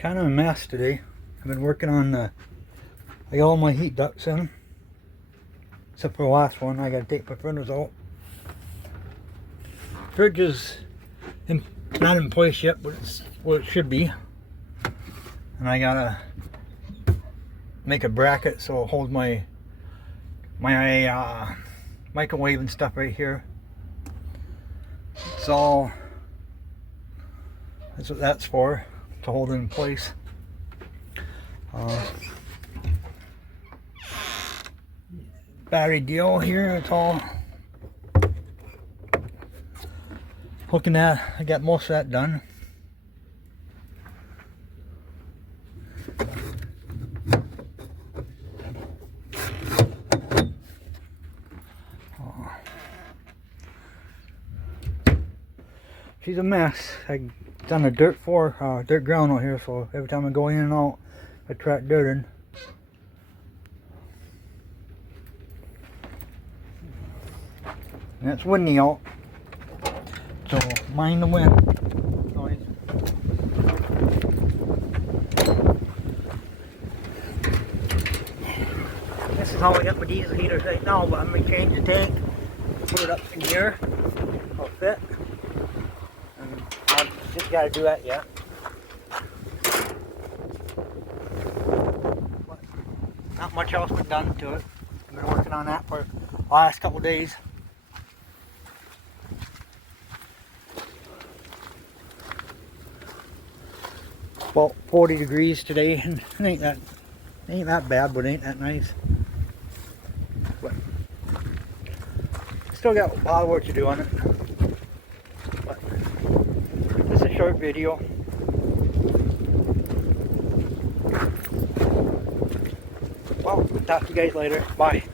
Kind of a mess today. I've been working on I got all my heat ducts in, except for the last one. I got to take my furnace out. Fridge is not in place yet, but it's what it should be. And I gotta make a bracket so it holds my microwave and stuff right here. So that's what that's for, to hold it in place. Battery deal here, it's all hooking that. I got most of that done. She's a mess. I done a dirt ground out here, so every time I go in and out, I track dirt in. And it's windy out, so mind the wind noise. This is how I got my diesel heaters right now, but I'm going to change the tank, put it up in here, it'll fit. And I just got to do that yet. But not much else been done to it. I've been working on that for the last couple days. About 40 degrees today, and it ain't that bad, but it ain't that nice. But still got a lot of work to do on it. But just a short video. Well, talk to you guys later. Bye.